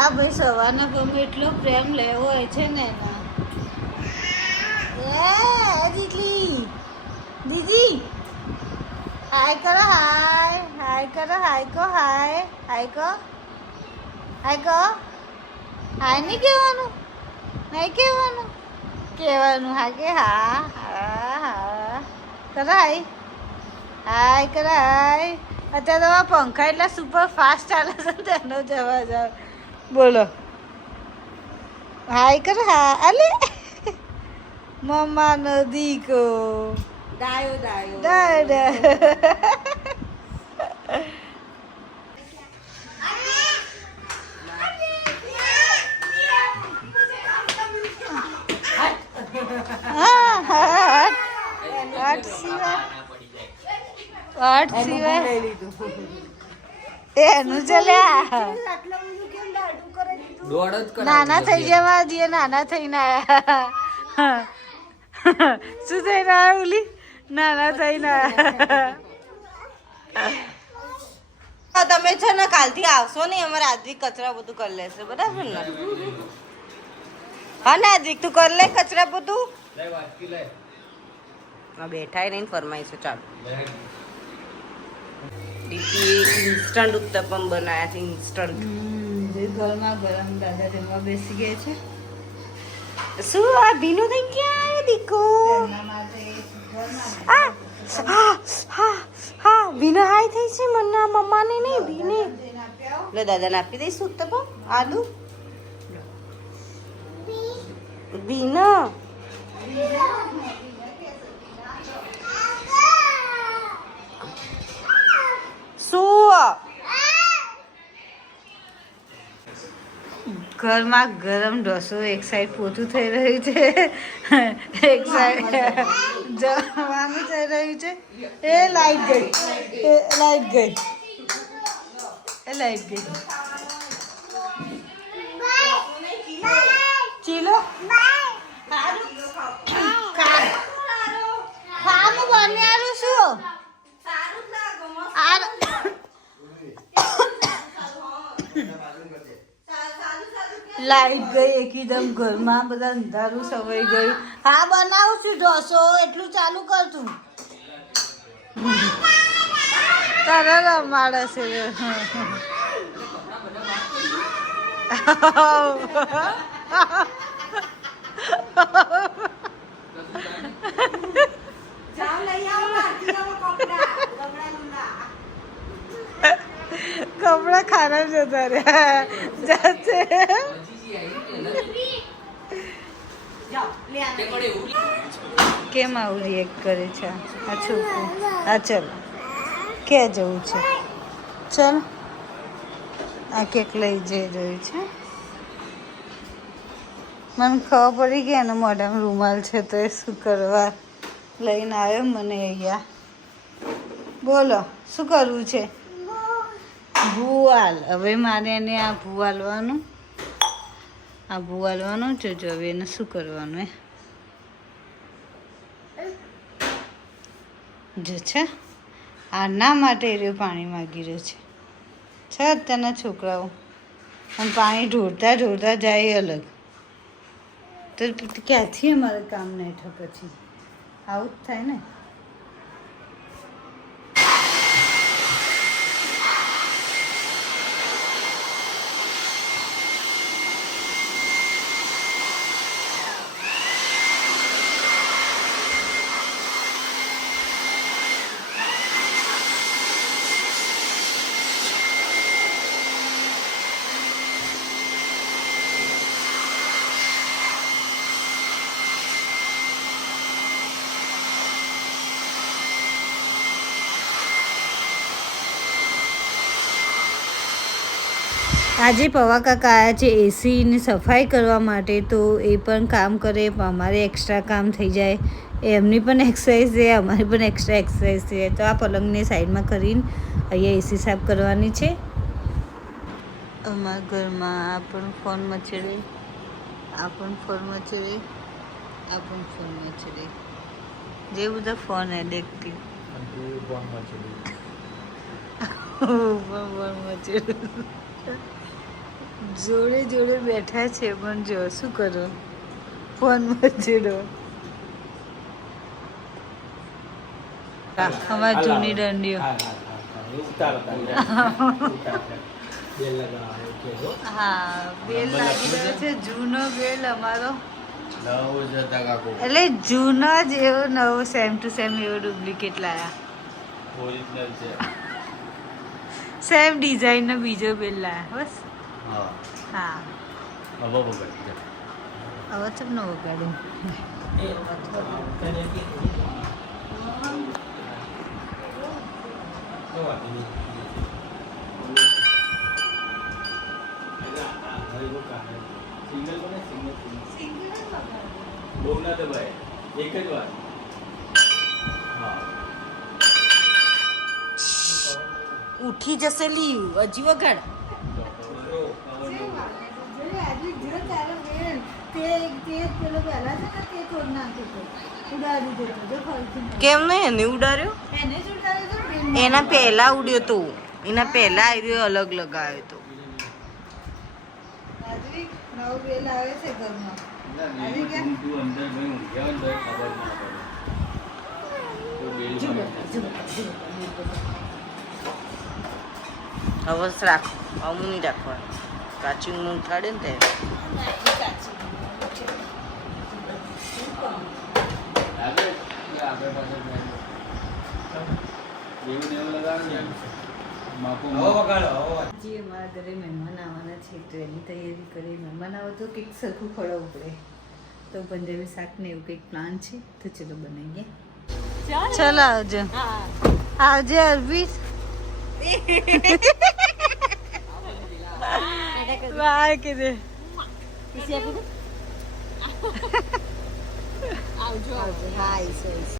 આ ભાઈ સવારનો ગમે એટલો પ્રેમ લેવો હોય છે ને એમાં. દીદી દીદી હાય કરો, હાય હાય કરો, હાય કો, હાય હાય કો, હાય કો. હાય નહીં કહેવાનું, નહીં કહેવાનું, કહેવાનું હા કે હા હા હા કરો, હાય હાય કરો, હાય. અત્યારે તો પંખા એટલા સુપર ફાસ્ટ ચાલે છે ને તેનો જવા જાવ. બોલો હાય કરો, હા. અલે મમ્માનો દીકો ડાયો ડાયો દાદા. એનું ચલ્યા નાના થઈ જવા દે, નાના થઈને આયા. શું થઈને આયા ઓલી? નાના થઈને આયા. તમે છે ને કાલથી આવશો ને અમારે આદિક કચરા બધું કરી લેશે, બરાબર ને? હા ને આદિક તું કરી લે કચરા બધું. બેઠા નહીં ફરમાઈશું. ચાલો દીદી ઇન્સ્ટન્ટ ઉત્તપમ બનાવ્યા છે. ઇન્સ્ટન્ટ ગરમા ગરમ દાદા જમવા બેસી ગયા છે. શું આ ભીનું થઈ ક્યાં આવ્યો દીકો? એમના માટે હા હા હા ભીનો હાય થઈ છે. મને મમ્માને નહીં ભીને લે દાદાને આપી દઈશ ઉત્તપમ. આદુ ભીનો શું ગરમા ગરમ ઢોસો એક સાઈડ પોતું થઈ રહ્યું છે, એક સાઈડ જવાનું થઈ રહ્યું છે. એ લાઈટ ગઈ, એ લાઈટ ગઈ, એ લાઈટ ગઈ. ચીલો ખાવાનું બન્યારું શું? લાઈટ ગઈ એકદમ ઘરમાં, બધા અંધારું સવાઈ ગયું. હા બનાવું છું ઢોસો, એટલું ચાલુ કર તું. તારે રમાડે છે. કપડા ખાના જતા રહ્યા જાતે. કેમ આવું રિએક્ટ કરે છે આ છોકરું? આ ચલ ક્યાં જવું છે? ચલ આ કેક લઈ જઈ રહ્યું છે. મને ખબર પડી ગઈ એનો મોઢામાં રૂમાલ છે તો એ શું કરવા લઈને આવ્યો મને અહીંયા. બોલો શું કરવું છે? ભૂવાલ. હવે મારે એને આ ભૂવાલવાનું, આ ભૂવાલવાનું. જોજો હવે એને શું કરવાનું એ જો છે. આના માટે એ પાણી માગી રહ્યો છે અત્યારના છોકરાઓ. અને પાણી ઢોળતા ઢોળતા જાય અલગ. તો ક્યાંથી અમારે કામ નહીં થાય પછી? આવું જ થાય ને. આજે પવા કાકા આવ્યા છે એસીની સફાઈ કરવા માટે, તો એ પણ કામ કરે, અમારે એક્સ્ટ્રા કામ થઈ જાય. એમની પણ એક્સરસાઇઝ છે, અમારી પણ એક્સ્ટ્રા એક્સરસાઇઝ છે. તો આ પલંગને સાઈડમાં કરીને અહીંયા એસી સાફ કરવાની છે. અમારા ઘરમાં આ પણ ફોન મચેડે, આ પણ ફોન મચેડે, આ પણ ફોન મચેડે. જે બધા ફોન હે દેખતી ફોન મચેડે. જોડે જોડે બેઠા છે પણ જો શું કરો ફોનમાં જોડો અમારી જૂની દંડીઓ હા બેલ લાગી રહ્યો છે જૂનો બેલ અમારો એટલે જૂનો જ એવો નવો સેમ ટુ સેમ એવો ડુપ્લિકેટ લાયા સેમ ડિઝાઇન નો બીજો બેલ લાયા બસ હા હવે ચમ ન વગાડું ઉઠી જશે લી હજી વગાડ કેમ નહીં એને ઉડાડ્યો એના પહેલા ઉડ્યો તો એના પહેલા આવ્યો અલગ લગાવ્યો તો નવું બેલ આવે છે ઘરમાં હવે રાખો આવું નહીં રાખવાનું કાચી ઊંઘ ઉઠાડે ને જે અમારા ઘરે મહેમાન આવવાના છે તો એની તૈયારી કરી મહેમાન આવે તો કંઈક સરખું ખવડાવવું પડે તો પંજાબી શાક ને એવું કંઈક પ્લાન છે તો ચલો બનાવીએ ચલો આવજો આવજે અરબી બાય કીધે આવજો હા